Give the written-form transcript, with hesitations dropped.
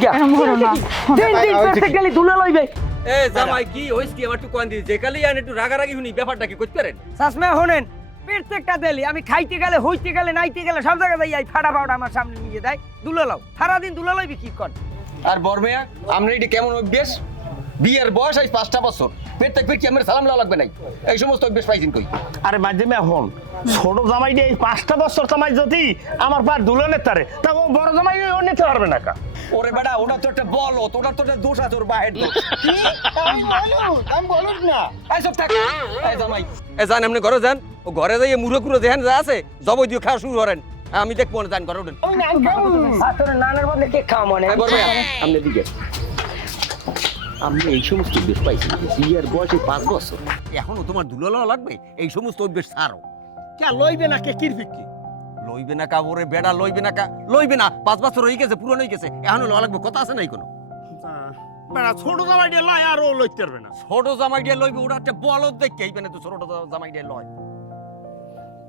গিয়া দিন দিন পেটে গেলি দুলা লইবে এ জামাই কি হইছ কি আমার একটু কোন দি যে কালি আন একটু রাগারাগি শুনি ব্যাপারটা কি কইতে পারেন সাসমে হনেন প্রত্যেকটা দেলি আমি খাইতে গেলে হইতে গেলে নাইতে গেলে সব জায়গায় যাই ফাটা ফাটা আমার সামনে নিয়ে দেয় দুলা লাও সারা দিন দুলা লইবি কি কর আর বরমেয়া আমরা এটি কেমন অভ্যেস বিয়ের বয়স আজ 5টা বছর প্রত্যেক ব্যক্তি আমার সালাম লওয়া লাগবে নাই এই সমস্ত অভ্যেস পাইছেন কই আরে মাঝে এখন ছোট জামাই দিয়ে 5টা বছর জামাই যদি আমার পা দুলনের তারে তা ও বড় জামাই ও নিতে পারবে না কা ওরে বেটা ওটা তো একটা বলো ওটা তো একটা দোষ আছে ওর বাহের দোষ কি আমি বলুন না এই সব থাক এই জামাই এ জান আপনি ঘরে যান ও ঘরে যাইয়ে মুড়ো কুড়ো যেখানে যা আছে জবই দিয়ে খাওয়া শুরু করেন আমি দেখবো না জান ঘরে উঠেন ওই না কেমন তোর নানার বদলে কে খাওয়া মনে বরমেয়া আপনি দিকে আমি এই সমস্ত অভ্যেস পাইছি বিয়ের বয়স 5 বছর এখনো তোমার ধুলো লওয়া লাগবে এই সমস্ত অভ্যেস ছাড়ো কে লইবে না কে কিরফিকি লইবে না কা ওরে বেড়া লইবে না কা লইবে না 5 বছর হয়ে গেছে পুরনো হয়ে গেছে এখনো লওয়া লাগবে কথা আছে নাই কোনো বেড়া ছোট জামাই দিয়ে লাই আর ও লইতে পারবে না ছোট জামাই দিয়ে লইবে ওটা একটা বলদ দেখে এইখানে তো ছোট জামাই দিয়ে লয়